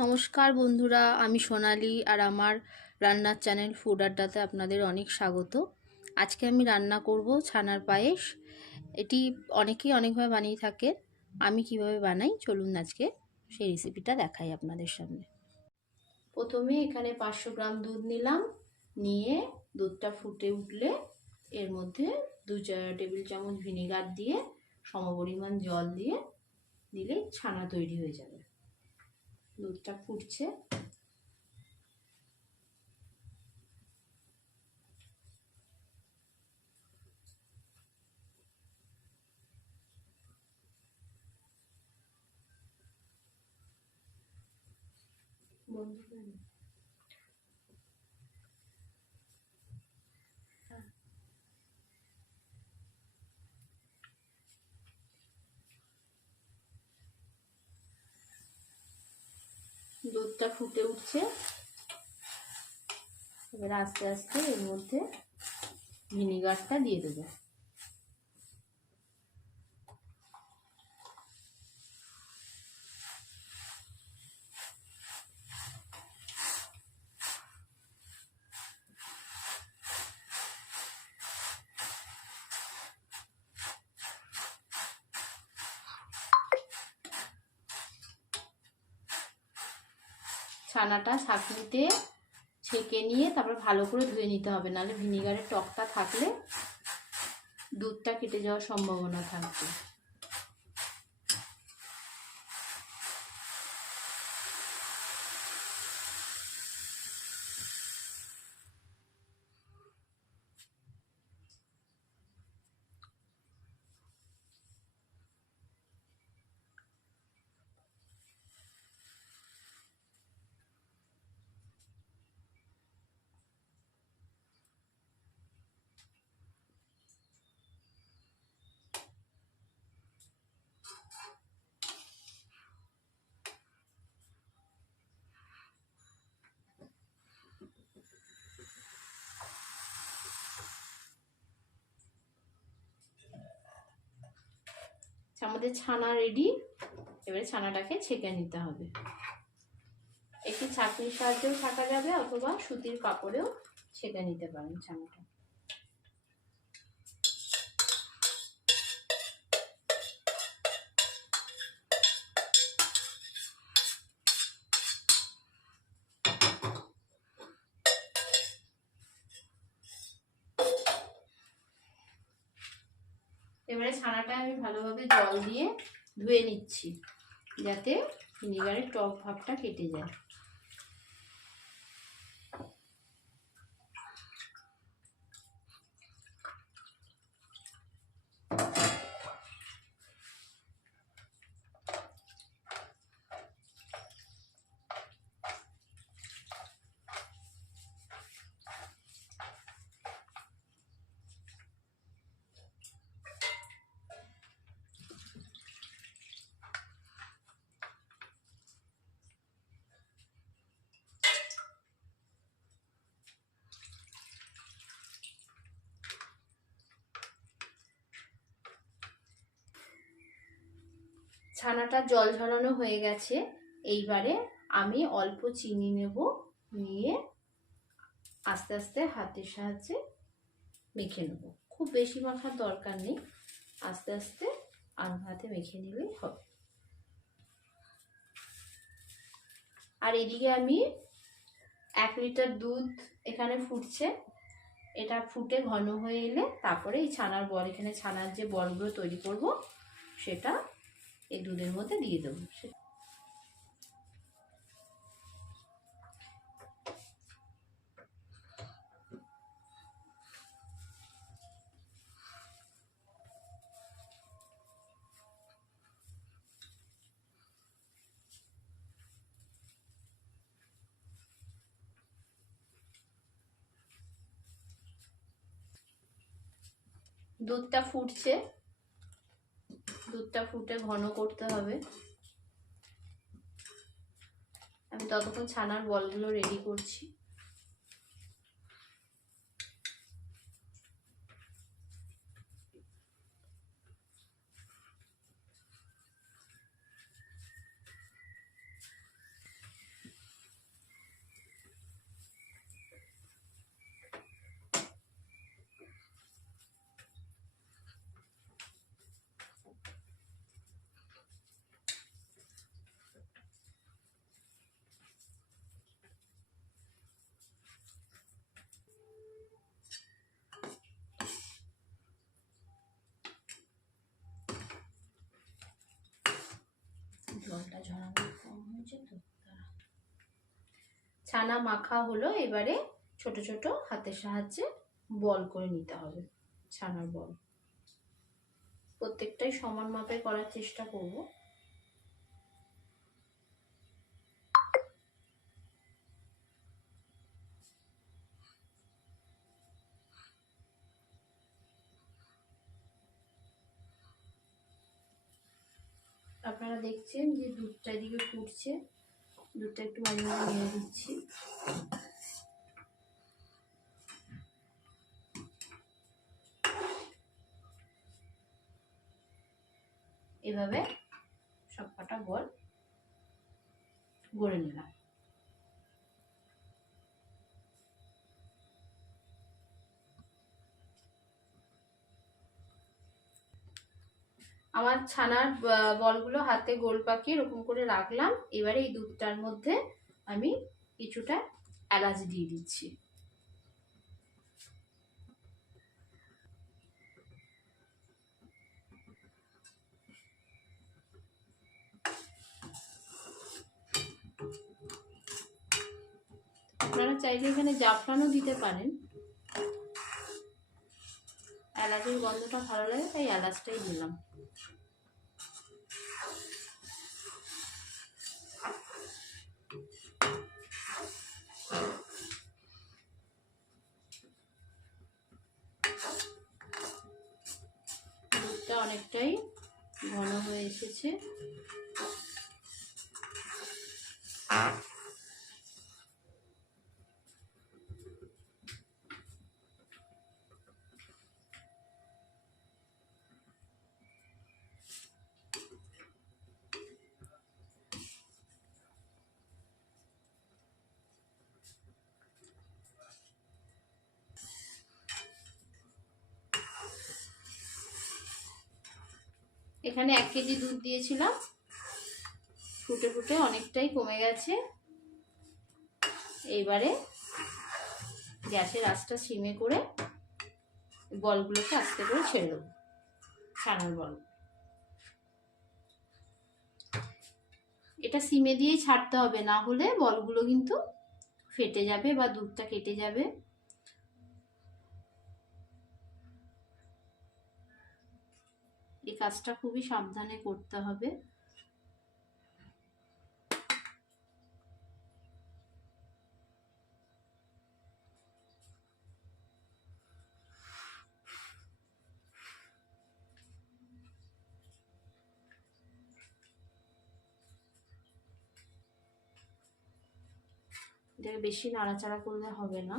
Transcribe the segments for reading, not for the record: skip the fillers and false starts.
নমস্কার বন্ধুরা, আমি সোনালি আর আমার রান্নার চ্যানেল ফুড আড্ডাতে আপনাদের অনেক স্বাগত। আজকে আমি রান্না করব ছানার পায়েস। এটি অনেকেই অনেকভাবে বানিয়ে থাকে। আমি কিভাবে বানাই চলুন আজকে সেই রেসিপিটা দেখাই আপনাদের সামনে। প্রথমে এখানে 500 গ্রাম দুধ নিলাম, নিয়ে দুধটা ফুটে উঠলে এর মধ্যে 2 টেবিল চামচ ভিনেগার দিয়ে সমপরিমাণ জল দিয়ে দিলে ছানা তৈরি হয়ে যাবে। দুধটা ফুটছে, দুধটা ফুটে উঠছে। এবার আস্তে আস্তে এর মধ্যে ভিনিগারটা দিয়ে দেবো। ছানাটা ছাঁকনিতে ছেঁকে নিয়ে তারপর ভালো করে ধুয়ে নিতে হবে, নাহলে ভিনিগারের টকটা থাকলে দুধটা কেটে যাওয়ার সম্ভাবনা থাকবে। আমাদের ছানা রেডি। এবারে ছানাটাকে ছেঁকে নিতে হবে। একটি ছাঁকনির সাহায্যেও ছাঁকা যাবে অথবা সুতির কাপড়েও ছেঁকে নিতে পারেন ছানাটা। এবারে ছানাটা আমি ভালোভাবে জল দিয়ে ধুয়ে নিচ্ছি, যাতে ভিনিগারের টক ভাবটা কেটে যায়। ছানাটা জল ঝরানো হয়ে গেছে। এইবারে আমি অল্প চিনি নেব, নিয়ে আস্তে আস্তে হাতের সাহায্যে মেখে নেব। খুব বেশি মাখার দরকার নেই, আস্তে আস্তে হাতে মেখে নিলেই হবে। আর এদিকে আমি 1 লিটার দুধ এখানে ফুটছে। এটা ফুটে ঘন হয়ে এলে তারপরে এই ছানার বল, এখানে ছানার যে বলগুলো তৈরি করব সেটা এই দুধের মধ্যে দিয়ে দেবো। দুধটা ফুটছে, দুধটা ফুটে ঘন করতে হবে। আমি ততক্ষণ ছানার বলগুলো রেডি করছি। জলটা ঝরানো কম হয়েছে তো। ছানা মাখা হলো, এবারে ছোট ছোট হাতের সাহায্যে বল করে নিতে হবে। ছানার বল প্রত্যেকটাই সমান মাপের করার চেষ্টা করব। আপনারা দেখছেন যে দুধটা এদিকে ফুটছে, দুধটা একটু মাঝে মাঝে নেড়ে দিচ্ছি। এভাবে সব কটা বল গড়ে নিলাম। আমার ছানার বলগুলো হাতে গোল পাকিয়ে এরকম করে রাখলাম। এবারে এই দুধটার মধ্যে আমি কিছুটা এলাচ দিয়ে দিচ্ছি। আপনারা চাইলে এখানে জাফরানও দিতে পারেন, এলাচের গন্ধটা ভালো লাগে তাই এলাচটাই দিলাম। দুধটা অনেকটাই ঘন হয়ে এসেছে। এখানে 1 কেজি দুধ দিয়েছিলাম, ফুটে ফুটে অনেকটাই কমে গেছে। এইবারে গ্যাসের আঁচটা সিমে করে বলগুলোকে আস্তে করে ছেড়ে দেবো। ছানার বল এটা সিমে দিয়েই ছাড়তে হবে, না হলে বলগুলো কিন্তু ফেটে যাবে বা দুধটা কেটে যাবে। এই কাজটা খুবই সাবধানে করতে হবে। এটাকে বেশি নাড়াচাড়া করলে হবে না।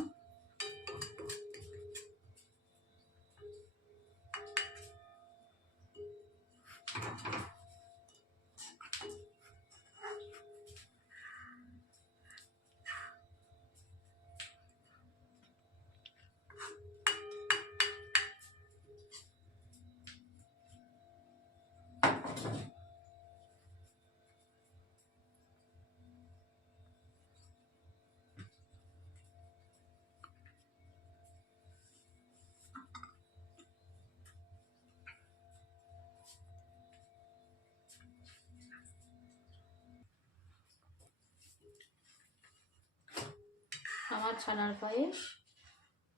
আমার ছানার পায়েস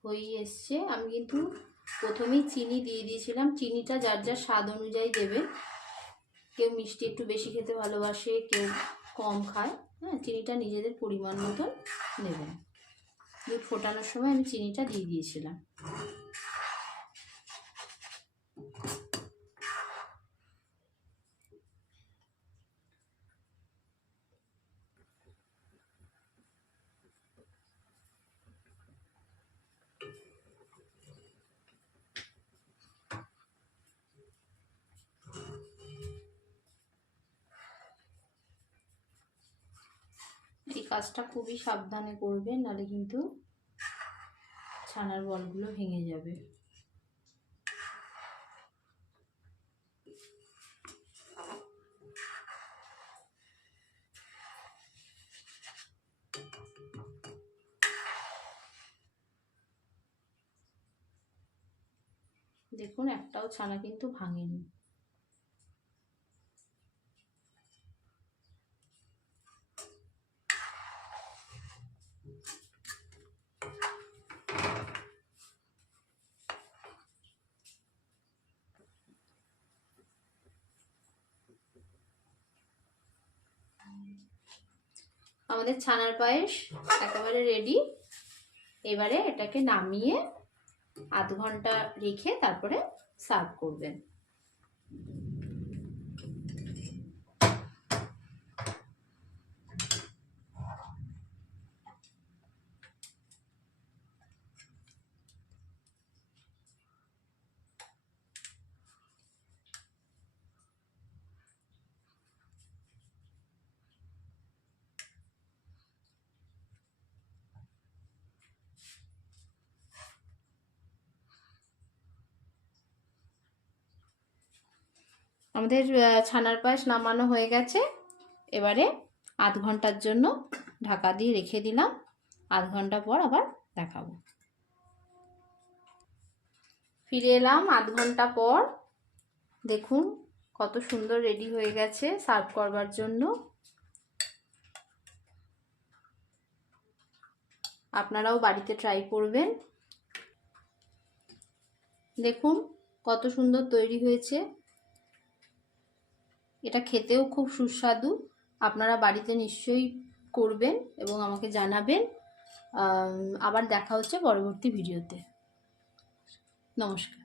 হয়ে এসছে। আমি কিন্তু প্রথমেই চিনি দিয়ে দিয়েছিলাম। চিনিটা যার যার স্বাদ অনুযায়ী দেবে, কেউ মিষ্টি একটু বেশি খেতে ভালোবাসে, কেউ কম খায়। হ্যাঁ, চিনিটা নিজেদের পরিমাণ মতন নেবেন। দুধ ফোটানোর সময় আমি চিনিটা দিয়ে দিয়েছিলাম। এই কাজটা খুবই সাবধানে করবেন, নাহলে কিন্তু ছানার বলগুলো ভেঙে যাবে। দেখুন একটাও ছানা কিন্তু ভাঙেনি। আমাদের ছানার পায়েস একেবারে রেডি। এবারে এটাকে নামিয়ে আধ ঘন্টা রেখে তারপরে সার্ভ করবেন। আমাদের ছানার পায়েস নামানো হয়ে গেছে। এবারে আধ ঘন্টার জন্য ঢাকা দিয়ে রেখে দিলাম। আধ ঘন্টা পর আবার দেখাবো। ফিরে এলাম আধ ঘন্টা পর। দেখুন কত সুন্দর রেডি হয়ে গেছে সার্ভ করবার জন্য। আপনারাও বাড়িতে ট্রাই করবেন। দেখুন কত সুন্দর তৈরি হয়েছে। এটা খেতেও খুব সুস্বাদু। আপনারা বাড়িতে নিশ্চয়ই করবেন এবং আমাকে জানাবেন। আবার দেখা হচ্ছে পরবর্তী ভিডিওতে। নমস্কার।